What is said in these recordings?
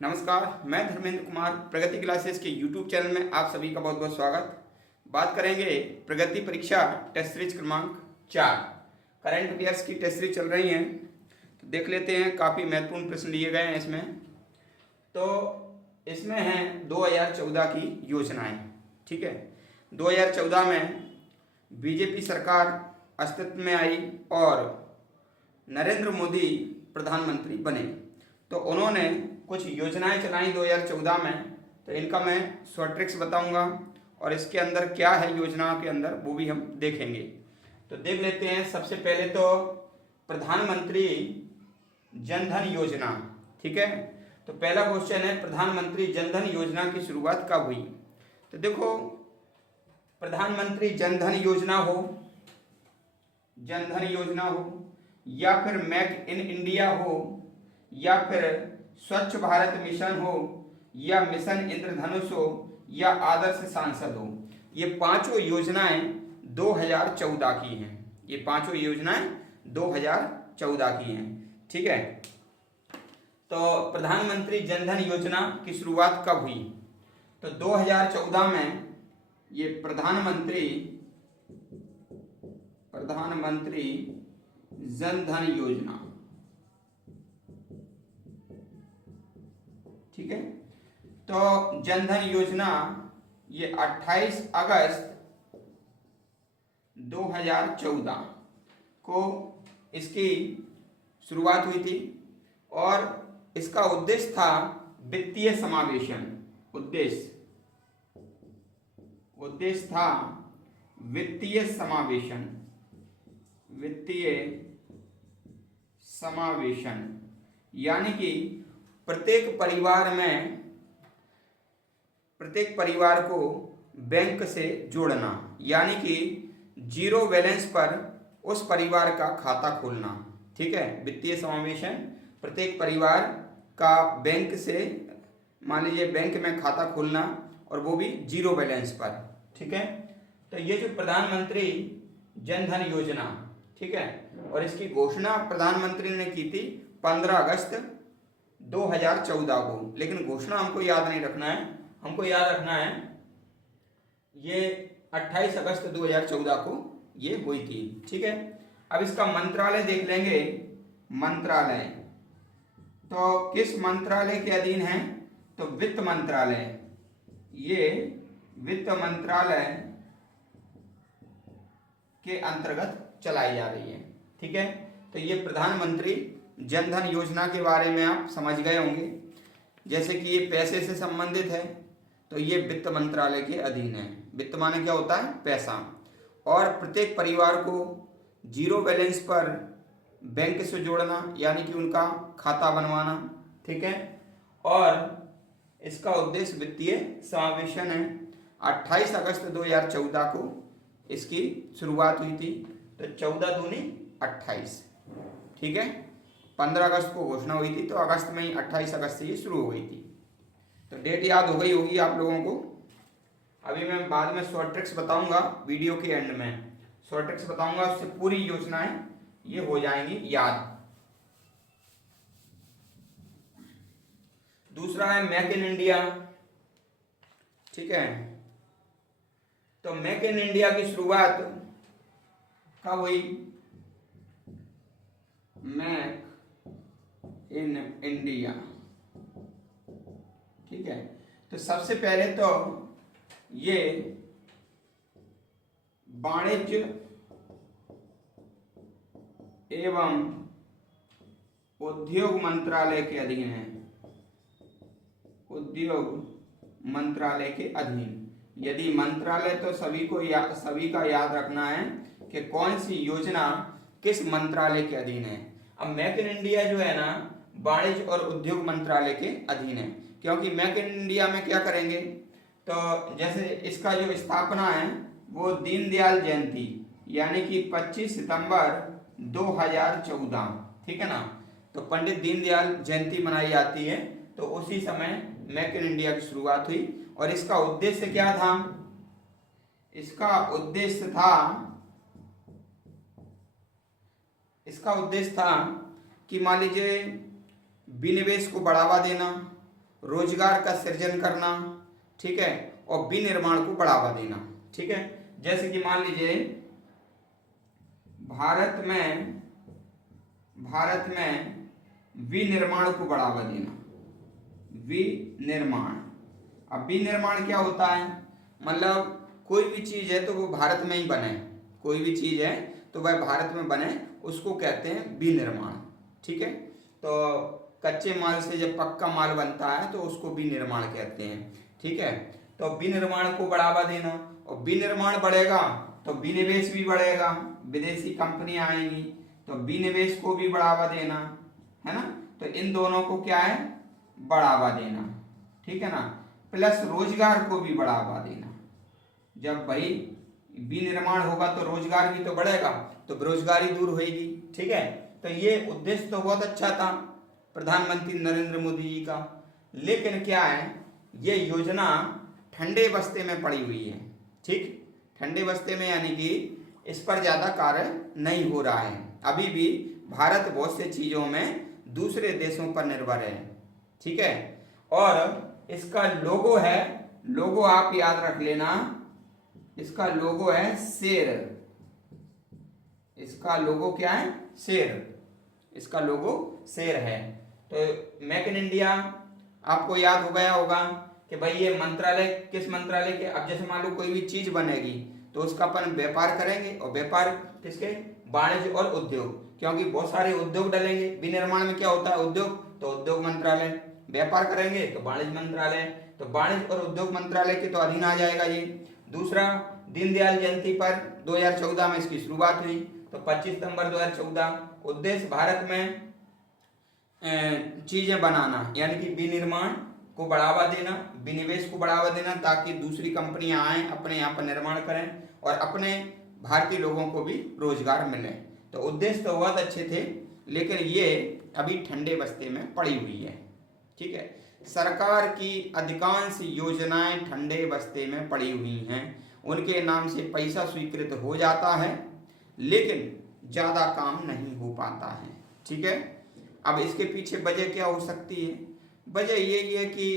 नमस्कार, मैं धर्मेंद्र कुमार प्रगति क्लासेस के YouTube चैनल में आप सभी का बहुत बहुत स्वागत। बात करेंगे प्रगति परीक्षा टेस्ट सीरीज क्रमांक 4 करंट अफेयर्स की टेस्ट सीरीज चल रही हैं। तो देख लेते हैं, काफ़ी महत्वपूर्ण प्रश्न लिए गए हैं इसमें। तो इसमें हैं 2014 की योजनाएं। ठीक है, 2014 में बीजेपी सरकार अस्तित्व में आई और नरेंद्र मोदी प्रधानमंत्री बने। तो उन्होंने कुछ योजनाएं चलाई 2014 में। तो इनका मैं शॉर्ट ट्रिक्स बताऊंगा और इसके अंदर क्या है योजनाओं के अंदर वो भी हम देखेंगे। तो देख लेते हैं। सबसे पहले तो प्रधानमंत्री जन धन योजना। ठीक है, तो पहला क्वेश्चन है प्रधानमंत्री जन धन योजना की शुरुआत कब हुई। तो देखो, प्रधानमंत्री जन धन योजना हो या फिर मेक इन इंडिया हो या फिर स्वच्छ भारत मिशन हो या मिशन इंद्रधनुष हो या आदर्श सांसद हो, ये पांचों योजनाएं 2014 की हैं। ये पांचों योजनाएं 2014 की हैं। ठीक है, तो प्रधानमंत्री जन धन योजना की शुरुआत कब हुई। तो 2014 में ये प्रधानमंत्री जन धन योजना, ठीक है, तो जन धन योजना ये 28 अगस्त 2014 को इसकी शुरुआत हुई थी और इसका उद्देश्य था वित्तीय समावेशन। उद्देश्य था वित्तीय समावेशन, यानी कि प्रत्येक परिवार को बैंक से जोड़ना, यानी कि जीरो बैलेंस पर उस परिवार का खाता खोलना। ठीक है, वित्तीय समावेशन, प्रत्येक परिवार का बैंक से, मान लीजिए बैंक में खाता खोलना और वो भी जीरो बैलेंस पर। ठीक है, तो ये जो प्रधानमंत्री जन धन योजना, ठीक है, और इसकी घोषणा प्रधानमंत्री ने की थी 15 अगस्त 2014 को। लेकिन घोषणा हमको याद नहीं रखना है, हमको याद रखना है ये 28 अगस्त 2014 को ये हुई थी। ठीक है, अब इसका मंत्रालय देख लेंगे। मंत्रालय तो किस मंत्रालय के अधीन है। तो वित्त मंत्रालय, ये वित्त मंत्रालय के अंतर्गत चलाई जा रही है। ठीक है, तो ये प्रधानमंत्री जन धन योजना के बारे में आप समझ गए होंगे। जैसे कि ये पैसे से संबंधित है तो ये वित्त मंत्रालय के अधीन है। वित्त माने क्या होता है, पैसा। और प्रत्येक परिवार को जीरो बैलेंस पर बैंक से जोड़ना, यानी कि उनका खाता बनवाना। ठीक है, और इसका उद्देश्य वित्तीय समावेशन है। 28 अगस्त 2014 को इसकी शुरुआत हुई थी। तो 14 दूनी 28। ठीक है, 15 अगस्त को घोषणा हुई थी, तो अगस्त में ही 28 अगस्त से ये शुरू हो गई थी। तो डेट याद हो गई होगी आप लोगों को। अभी मैं बाद में शॉर्ट ट्रिक्स बताऊंगा, वीडियो के एंड में शॉर्ट ट्रिक्स बताऊंगा, उससे पूरी योजनाएं ये हो जाएंगी याद। दूसरा है मेक इन इंडिया। ठीक है, तो मेक इन इंडिया की शुरुआत कब हुई। मेक इन इंडिया, ठीक है, तो सबसे पहले तो ये वाणिज्य एवं उद्योग मंत्रालय के अधीन है। उद्योग मंत्रालय के अधीन। यदि मंत्रालय तो सभी का याद रखना है कि कौन सी योजना किस मंत्रालय के अधीन है। अब मेक इन इंडिया जो है ना, वाणिज्य और उद्योग मंत्रालय के अधीन है। क्योंकि मेक इन इंडिया में क्या करेंगे, तो जैसे इसका जो स्थापना है वो दीनदयाल जयंती, यानी कि 25 सितंबर 2014, ठीक है ना, तो पंडित दीनदयाल जयंती मनाई जाती है। तो उसी समय मेक इन इंडिया की शुरुआत हुई। और इसका उद्देश्य क्या था। इसका उद्देश्य था कि मान लीजिए विनिवेश को बढ़ावा देना रोजगार का सृजन करना, ठीक है, और विनिर्माण को बढ़ावा देना, ठीक है। जैसे कि मान लीजिए भारत में विनिर्माण को बढ़ावा देना, विनिर्माण। अब विनिर्माण क्या होता है, मतलब कोई भी चीज है तो वो भारत में ही बने, कोई भी चीज है तो वह भारत में बने, उसको कहते हैं विनिर्माण, ठीक है। तो कच्चे माल से जब पक्का माल बनता है तो उसको विनिर्माण कहते हैं, ठीक है। तो विनिर्माण को बढ़ावा देना, और विनिर्माण बढ़ेगा तो विनिवेश भी बढ़ेगा, विदेशी कंपनियां आएंगी, तो विनिवेश को भी बढ़ावा देना, है ना। तो इन दोनों को क्या है, बढ़ावा देना, ठीक है ना। प्लस रोजगार को भी बढ़ावा देना। जब भाई विनिर्माण होगा तो रोजगार भी तो बढ़ेगा, तो बेरोजगारी दूर होगी, ठीक है। तो ये उद्देश्य तो बहुत अच्छा था प्रधानमंत्री नरेंद्र मोदी जी का, लेकिन क्या है, ये योजना ठंडे बस्ते में पड़ी हुई है, ठीक। ठंडे बस्ते में यानी कि इस पर ज्यादा कार्य नहीं हो रहा है। अभी भी भारत बहुत से चीजों में दूसरे देशों पर निर्भर है, ठीक है। और इसका लोगो है, लोगो आप याद रख लेना, इसका लोगो है शेर। इसका लोगो क्या है, शेर। इसका लोगो शेर है। तो मेक इन इंडिया आपको याद हो गया होगा कि भाई ये मंत्रालय किस मंत्रालय के, अब जैसे मान लो कोई भी चीज बनेगी तो उसका अपन व्यापार करेंगे, और व्यापार किसके, वाणिज्य और उद्योग, क्योंकि बहुत सारे उद्योग डलेंगे। विनिर्माण में क्या होता है, उद्योग, तो उद्योग मंत्रालय। व्यापार करेंगे तो वाणिज्य मंत्रालय, तो वाणिज्य और उद्योग मंत्रालय के तो अधीन आ जाएगा ये। दूसरा, दीनदयाल जयंती पर 2014 में इसकी शुरुआत हुई, तो 25 सितंबर 2014। उद्देश्य भारत में चीजें बनाना, यानी कि विनिर्माण को बढ़ावा देना, विनिवेश को बढ़ावा देना, ताकि दूसरी कंपनियां आए, अपने यहाँ पर निर्माण करें और अपने भारतीय लोगों को भी रोजगार मिले। तो उद्देश्य तो बहुत अच्छे थे, लेकिन ये अभी ठंडे बस्ते में पड़ी हुई है, ठीक है। सरकार की अधिकांश योजनाएं ठंडे बस्ते में पड़ी हुई हैं, उनके नाम से पैसा स्वीकृत हो जाता है, लेकिन ज्यादा काम नहीं हो पाता है, ठीक है। अब इसके पीछे वजह क्या हो सकती है, वजह यही है कि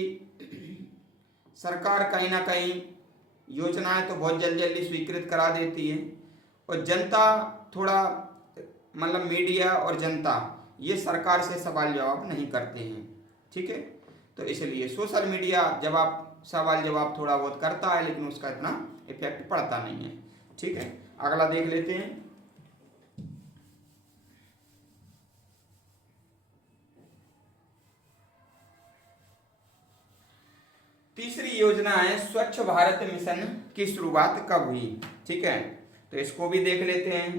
सरकार कहीं ना कहीं योजनाएं तो बहुत जल्दी जल्दी स्वीकृत करा देती है, और जनता थोड़ा, मतलब मीडिया और जनता ये सरकार से सवाल जवाब नहीं करते हैं, ठीक है। तो इसलिए सोशल मीडिया सवाल जवाब थोड़ा बहुत करता है, लेकिन उसका इतना इफेक्ट पड़ता नहीं है, ठीक है। अगला देख लेते हैं। तीसरी योजना है स्वच्छ भारत मिशन की शुरुआत कब हुई, ठीक है। तो इसको भी देख लेते हैं।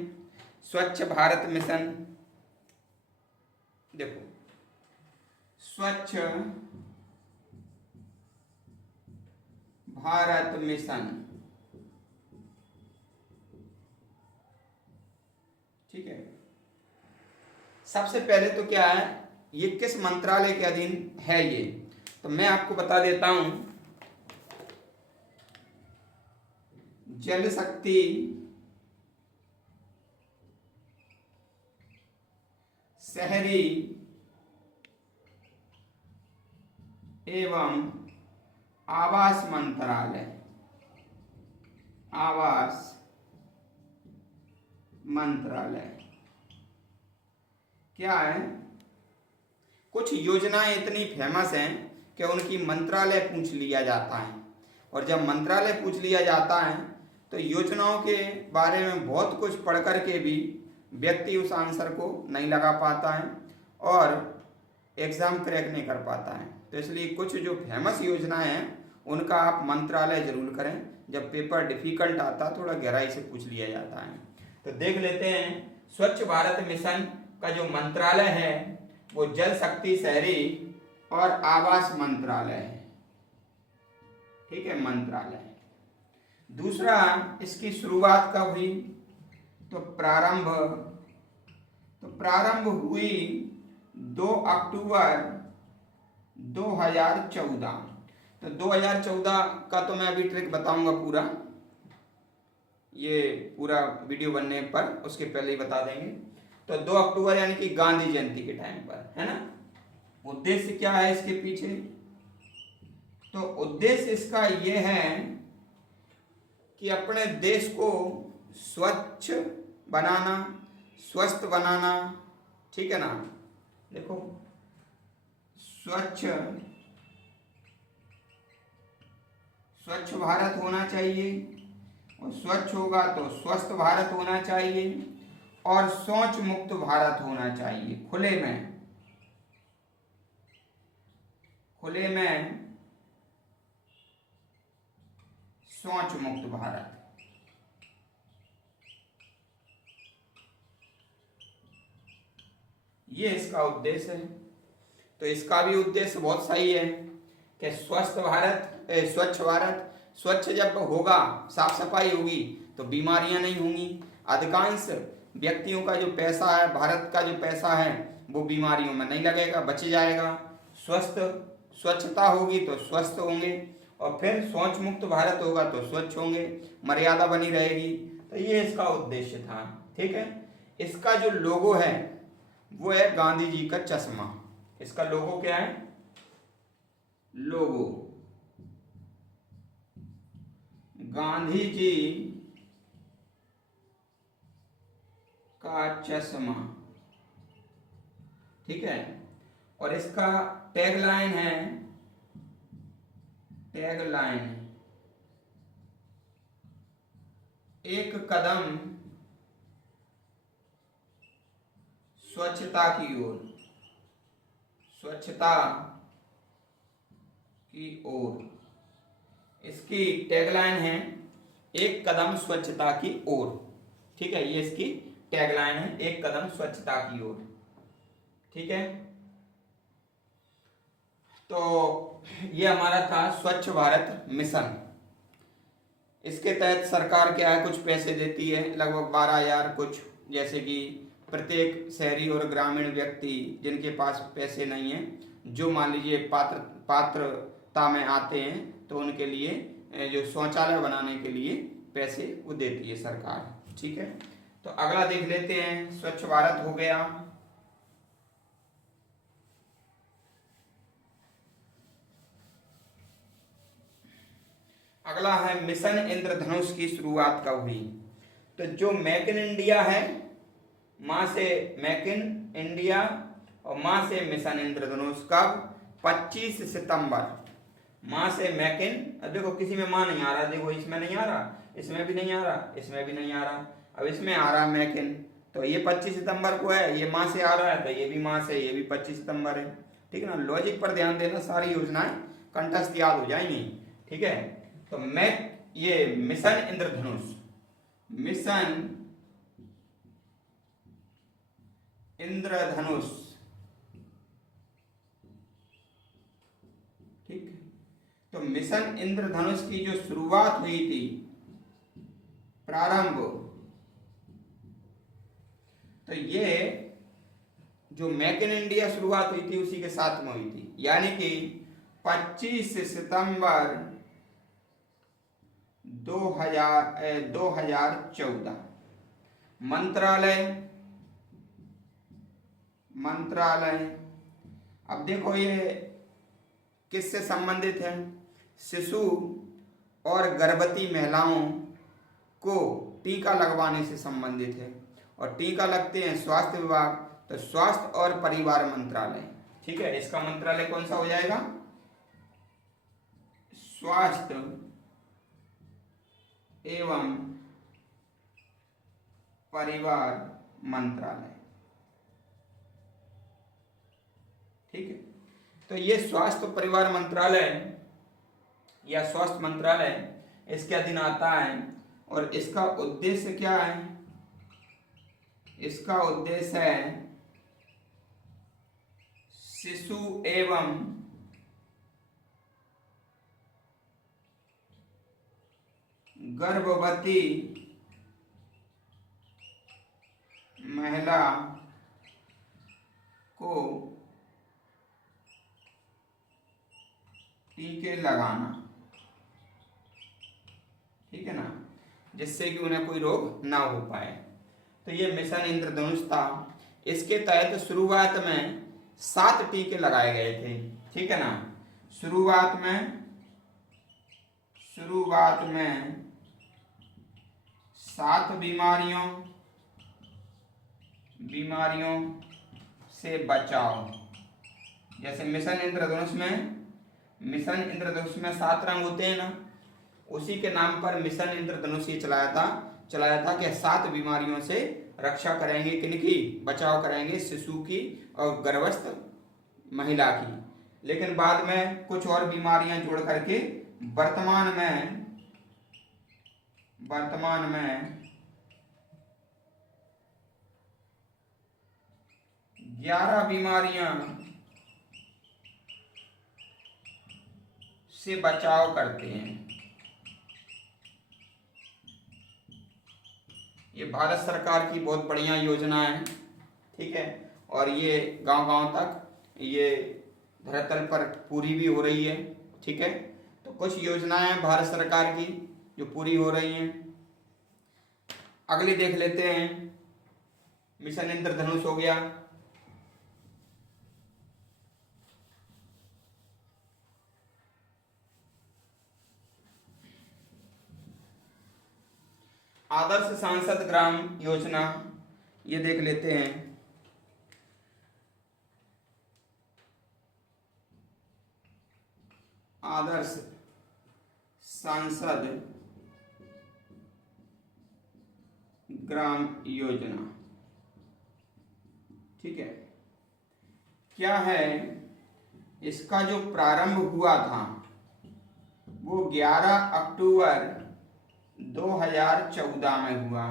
स्वच्छ भारत मिशन, देखो, स्वच्छ भारत मिशन, ठीक है। सबसे पहले तो क्या है, ये किस मंत्रालय के अधीन है ये, तो मैं आपको बता देता हूं। जल शक्ति शहरी एवं आवास मंत्रालय, आवास मंत्रालय क्या है, कुछ योजनाएं इतनी फेमस हैं कि उनकी मंत्रालय पूछ लिया जाता है, और जब मंत्रालय पूछ लिया जाता है तो योजनाओं के बारे में बहुत कुछ पढ़ कर के भी व्यक्ति उस आंसर को नहीं लगा पाता है और एग्जाम क्रैक नहीं कर पाता है। तो इसलिए कुछ जो फेमस योजनाएं हैं उनका आप मंत्रालय जरूर करें, जब पेपर डिफिकल्ट आता है थोड़ा गहराई से पूछ लिया जाता है। तो देख लेते हैं, स्वच्छ भारत मिशन का जो मंत्रालय है वो जल शक्ति शहरी और आवास मंत्रालय है, ठीक है, मंत्रालय। दूसरा, इसकी शुरुआत कब हुई, तो प्रारंभ हुई 2 अक्टूबर 2014। तो 2014 का तो मैं अभी ट्रिक बताऊंगा पूरा, ये पूरा वीडियो बनने पर, उसके पहले ही बता देंगे। तो 2 अक्टूबर यानी कि गांधी जयंती के टाइम पर, है ना। उद्देश्य क्या है इसके पीछे, तो उद्देश्य इसका ये है कि अपने देश को स्वच्छ बनाना, स्वस्थ बनाना, ठीक है ना। देखो स्वच्छ भारत होना चाहिए, और स्वच्छ होगा तो स्वस्थ भारत होना चाहिए, और शौच मुक्त भारत होना चाहिए, खुले में शौच मुक्त भारत। ये इसका उद्देश्य है। तो इसका भी उद्देश्य बहुत सही है कि स्वस्थ भारत, स्वच्छ भारत। स्वच्छ जब होगा, साफ सफाई होगी तो बीमारियां नहीं होंगी। अधिकांश व्यक्तियों का जो पैसा है, भारत का जो पैसा है, वो बीमारियों में नहीं लगेगा, बच जाएगा। स्वच्छता होगी तो स्वस्थ होंगे, और फिर शौच मुक्त भारत होगा तो स्वच्छ होंगे, मर्यादा बनी रहेगी। तो ये इसका उद्देश्य था, ठीक है। इसका जो लोगो है वो है गांधी जी का चश्मा। इसका लोगो क्या है? लोगो गांधी जी का चश्मा, ठीक है। और इसका टैगलाइन है, एक कदम स्वच्छता की ओर, इसकी टैगलाइन है एक कदम स्वच्छता की ओर, ठीक है। ये इसकी टैगलाइन है, एक कदम स्वच्छता की ओर, ठीक है। तो ये हमारा था स्वच्छ भारत मिशन। इसके तहत सरकार क्या है, कुछ पैसे देती है, लगभग 12,000 कुछ, जैसे कि प्रत्येक शहरी और ग्रामीण व्यक्ति जिनके पास पैसे नहीं है, जो मान लीजिए पात्रता में आते हैं, तो उनके लिए जो शौचालय बनाने के लिए पैसे वो देती है सरकार, ठीक है। तो अगला देख लेते हैं। स्वच्छ भारत हो गया। अगला है मिशन इंद्रधनुष की शुरुआत कब हुई। तो जो मेक इन इंडिया है, मां से मेक इन इंडिया और मां से मिशन इंद्रधनुष कब? 25 सितंबर। मां से मेक इन, देखो किसी में मां नहीं आ रहा, देखो इसमें नहीं आ रहा, इसमें भी नहीं आ रहा, इसमें भी नहीं आ रहा, अब इसमें आ रहा मेक इन, तो ये 25 सितंबर को है। ये मां से आ रहा है तो ये भी मां से, ये भी 25 सितंबर है, ठीक है ना। लॉजिक पर ध्यान देना, सारी योजनाएं कंठस्थ याद हो जाएंगी, ठीक है। तो ये मिशन इंद्रधनुष, मिशन इंद्रधनुष, ठीक है। तो मिशन इंद्रधनुष की जो शुरुआत हुई थी, प्रारंभ, तो ये जो मेक इन इंडिया शुरुआत हुई थी उसी के साथ में हुई थी, यानी कि 25 सितंबर 2014। मंत्रालय, अब देखो ये किससे संबंधित है? शिशु और गर्भवती महिलाओं को टीका लगवाने से संबंधित है, और टीका लगते हैं स्वास्थ्य विभाग, तो स्वास्थ्य और परिवार मंत्रालय, ठीक है। इसका मंत्रालय कौन सा हो जाएगा? स्वास्थ्य एवं परिवार मंत्रालय, ठीक है। तो ये स्वास्थ्य परिवार मंत्रालय या स्वास्थ्य मंत्रालय इसके अधीन आता है, और इसका उद्देश्य क्या है? इसका उद्देश्य है शिशु एवं गर्भवती महिला को टीके लगाना, ठीक है ना, जिससे कि उन्हें कोई रोग ना हो पाए। तो ये मिशन इंद्रधनुष था। इसके तहत शुरुआत में 7 टीके लगाए गए थे, ठीक है ना। शुरुआत में शुरुआत में 7 बीमारियों से बचाव। जैसे मिशन इंद्रधनुष में 7 रंग होते हैं ना, उसी के नाम पर मिशन इंद्रधनुष ये चलाया था कि 7 बीमारियों से रक्षा करेंगे, किनकी? बचाव करेंगे, शिशु की और गर्भस्थ महिला की। लेकिन बाद में कुछ और बीमारियां जोड़ करके वर्तमान में 11 बीमारियां से बचाव करते हैं। ये भारत सरकार की बहुत बढ़िया योजना है, ठीक है, और ये गांव-गांव तक ये धरातल पर पूरी भी हो रही है, ठीक है। तो कुछ योजनाएं भारत सरकार की जो पूरी हो रही हैं। अगली देख लेते हैं, मिशन इंद्रधनुष हो गया। आदर्श सांसद ग्राम योजना, ये देख लेते हैं। आदर्श सांसद ग्राम योजना, ठीक है। क्या है, इसका जो प्रारंभ हुआ था वो 11 अक्टूबर 2014 में हुआ।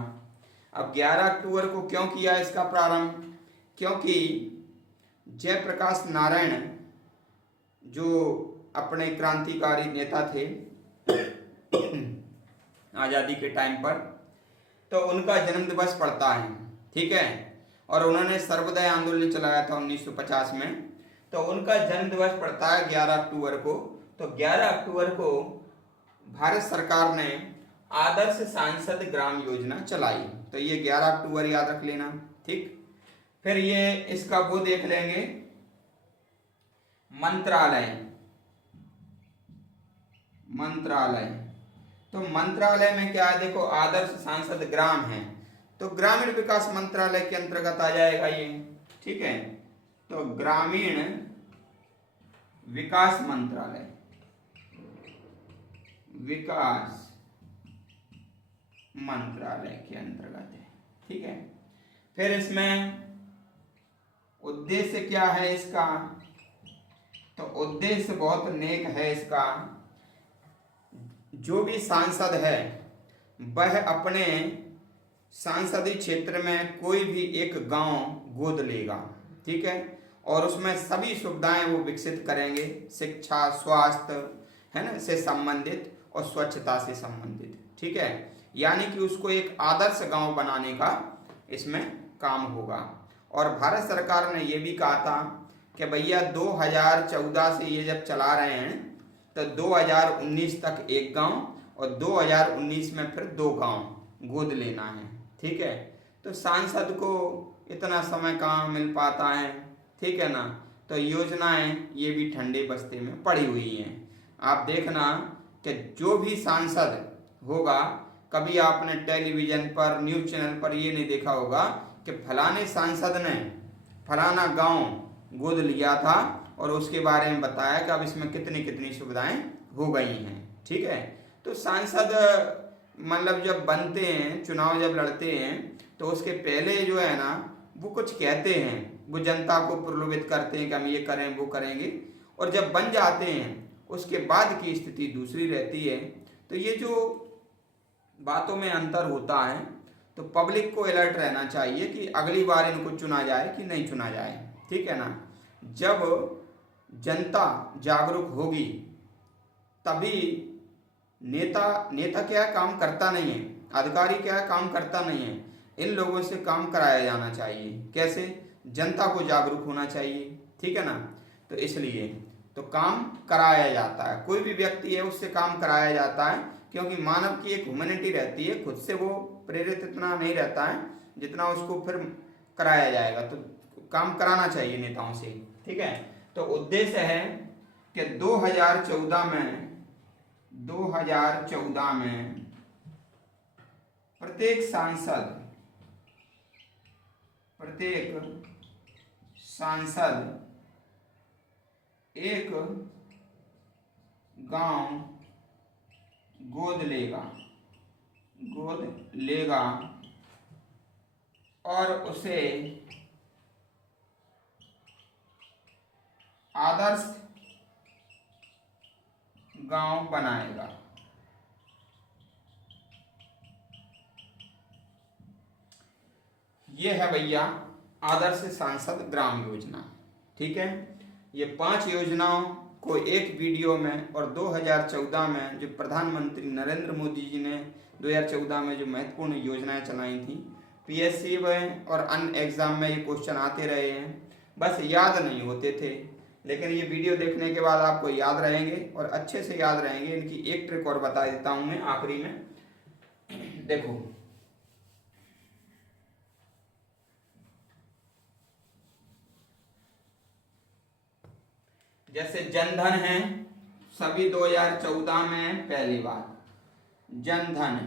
अब 11 अक्टूबर को क्यों किया इसका प्रारंभ? क्योंकि जयप्रकाश नारायण जो अपने क्रांतिकारी नेता थे आज़ादी के टाइम पर, तो उनका जन्म दिवस पड़ता है, ठीक है, और उन्होंने सर्वोदय आंदोलन चलाया था 1950 में, तो उनका जन्म दिवस पड़ता है 11 अक्टूबर को। तो 11 अक्टूबर को भारत सरकार ने आदर्श सांसद ग्राम योजना चलाई, तो ये 11 अक्टूबर याद रख लेना, ठीक। फिर ये इसका वो देख लेंगे, मंत्रालय। तो मंत्रालय में क्या है, देखो आदर्श सांसद ग्राम है तो ग्रामीण विकास मंत्रालय के अंतर्गत आ जाएगा ये, ठीक है। तो ग्रामीण विकास मंत्रालय, विकास मंत्रालय के अंतर्गत है, ठीक है। फिर इसमें उद्देश्य क्या है इसका? तो उद्देश्य बहुत नेक है इसका। जो भी सांसद है वह अपने सांसदीय क्षेत्र में कोई भी एक गांव गोद लेगा, ठीक है, और उसमें सभी सुविधाएं वो विकसित करेंगे, शिक्षा, स्वास्थ्य, है ना, से संबंधित और स्वच्छता से संबंधित, ठीक है। यानी कि उसको एक आदर्श गांव बनाने का इसमें काम होगा। और भारत सरकार ने ये भी कहा था कि भैया 2014 से ये जब चला रहे हैं तो 2019 तक एक गांव और 2019 में फिर 2 गांव गोद लेना है, ठीक है। तो सांसद को इतना समय कहाँ मिल पाता है, ठीक है ना। तो योजनाएं ये भी ठंडे बस्ते में पड़ी हुई हैं। आप देखना कि जो भी सांसद होगा, कभी आपने टेलीविजन पर, न्यूज़ चैनल पर ये नहीं देखा होगा कि फलाने सांसद ने फलाना गांव गोद लिया था और उसके बारे में बताया कि अब इसमें कितनी कितनी सुविधाएं हो गई हैं, ठीक है। तो सांसद मतलब जब बनते हैं, चुनाव जब लड़ते हैं, तो उसके पहले जो है ना वो कुछ कहते हैं, वो जनता को प्रलोभित करते हैं कि हम ये करें वो करेंगे, और जब बन जाते हैं उसके बाद की स्थिति दूसरी रहती है। तो ये जो बातों में अंतर होता है, तो पब्लिक को अलर्ट रहना चाहिए कि अगली बार इनको चुना जाए कि नहीं चुना जाए, ठीक है ना। जब जनता जागरूक होगी तभी नेता क्या काम करता नहीं है, अधिकारी क्या काम करता नहीं है, इन लोगों से काम कराया जाना चाहिए। कैसे? जनता को जागरूक होना चाहिए, ठीक है ना। तो इसलिए तो काम कराया जाता है, कोई भी व्यक्ति है उससे काम कराया जाता है, क्योंकि मानव की एक ह्यूमैनिटी रहती है, खुद से वो प्रेरित इतना नहीं रहता है जितना उसको फिर कराया जाएगा। तो काम कराना चाहिए नेताओं से, ठीक है। तो उद्देश्य है कि 2014 2014 में प्रत्येक सांसद एक गांव गोद लेगा और उसे आदर्श गांव बनाएगा। ये है भैया आदर्श सांसद ग्राम योजना। ठीक है, ये 5 योजनाओं को एक वीडियो में और 2014 में जो प्रधानमंत्री नरेंद्र मोदी जी ने 2014 में जो महत्वपूर्ण योजनाएं चलाई थी, पीएससी में और अन्य एग्जाम में ये क्वेश्चन आते रहे हैं, बस याद नहीं होते थे, लेकिन ये वीडियो देखने के बाद आपको याद रहेंगे और अच्छे से याद रहेंगे। इनकी एक ट्रिक और बता देता हूं मैं आखिरी में। देखो, जैसे जनधन है, सभी 2014 में पहली बार जनधन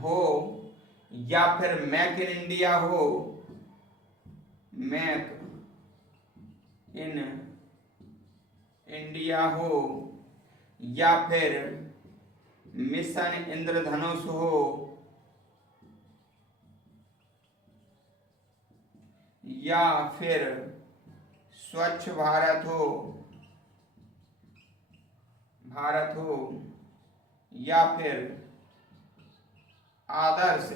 हो या फिर मेक इन इंडिया हो, मेक इन इंडिया हो या फिर मिशन इंद्रधनुष हो या फिर स्वच्छ भारत हो या फिर आदर्श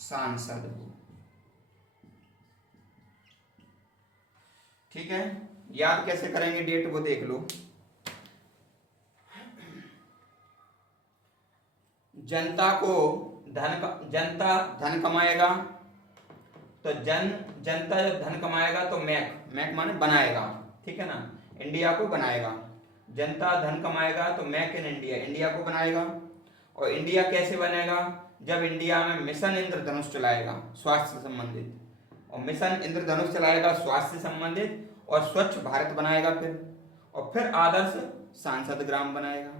सांसद हो। ठीक है, याद कैसे करेंगे डेट वो देख लो। जनता धन कमाएगा, तो जनता जब धन कमाएगा तो मैक माने बनाएगा, ठीक है ना, इंडिया को बनाएगा। जनता धन कमाएगा तो मेक इन इंडिया को बनाएगा। और इंडिया कैसे बनेगा? जब इंडिया में मिशन इंद्रधनुष चलाएगा स्वास्थ्य से संबंधित, और मिशन इंद्रधनुष चलाएगा स्वास्थ्य से संबंधित, और स्वच्छ भारत बनाएगा और फिर आदर्श सांसद ग्राम बनाएगा।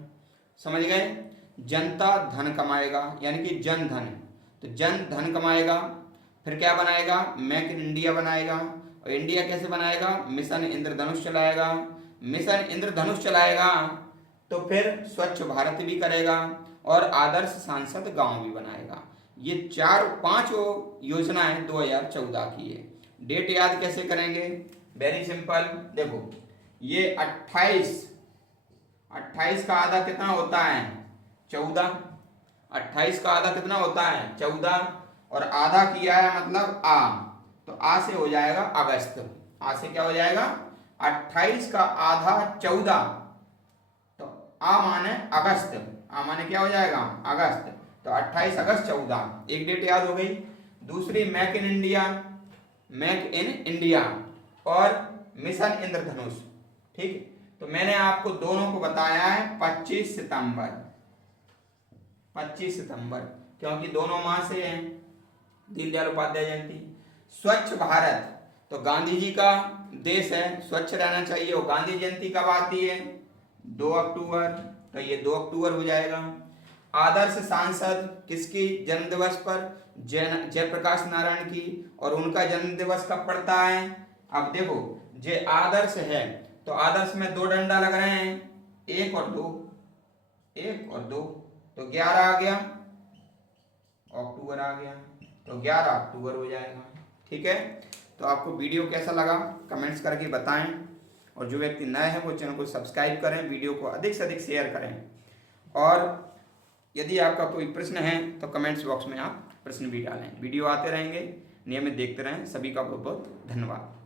समझ गए? जनता धन कमाएगा यानी कि जन धन, तो जन धन कमाएगा, फिर क्या बनाएगा? मेक इन इंडिया बनाएगा। और इंडिया कैसे बनाएगा? मिशन इंद्रधनुष चलाएगा। मिशन इंद्रधनुष चलाएगा तो फिर स्वच्छ भारत भी करेगा और आदर्श सांसद गांव भी बनाएगा। ये 4-5 योजनाएं 2014 की है। डेट याद कैसे करेंगे? Very simple. देखो, ये 28 का आधा कितना होता है? 14। 28 का आधा कितना होता है? 14। और आधा किया है मतलब आ, तो आ से हो जाएगा अगस्त। आ से क्या हो जाएगा? 28 का आधा 14, तो आ माने अगस्त। आ माने क्या हो जाएगा? अगस्त। तो 28 अगस्त 14, एक डेट याद हो गई। दूसरी मेक इन इंडिया और मिशन इंद्रधनुष। ठीक, तो मैंने आपको दोनों को बताया है 25 सितंबर, क्योंकि दोनों माह से हैं, दीनदयाल उपाध्याय जयंती। स्वच्छ भारत, तो गांधी जी का देश है, स्वच्छ रहना चाहिए। और गांधी जयंती कब आती है? 2 अक्टूबर, तो ये 2 अक्टूबर हो जाएगा। आदर्श सांसद किसकी जन्म दिवस पर? जयप्रकाश नारायण की, और उनका जन्म दिवस कब पड़ता है? अब देखो, जे आदर्श है तो आदर्श में 2 डंडा लग रहे हैं, 1 और 2, तो 11 आ गया, अक्टूबर आ गया, तो 11 अक्टूबर हो जाएगा। ठीक है, तो आपको वीडियो कैसा लगा कमेंट्स करके बताएं, और जो व्यक्ति नए हैं वो चैनल को सब्सक्राइब करें, वीडियो को अधिक से अधिक शेयर करें, और यदि आपका कोई प्रश्न है तो कमेंट्स बॉक्स में आप प्रश्न भी डालें। वीडियो आते रहेंगे, नियमित देखते रहें। सभी का बहुत बहुत धन्यवाद।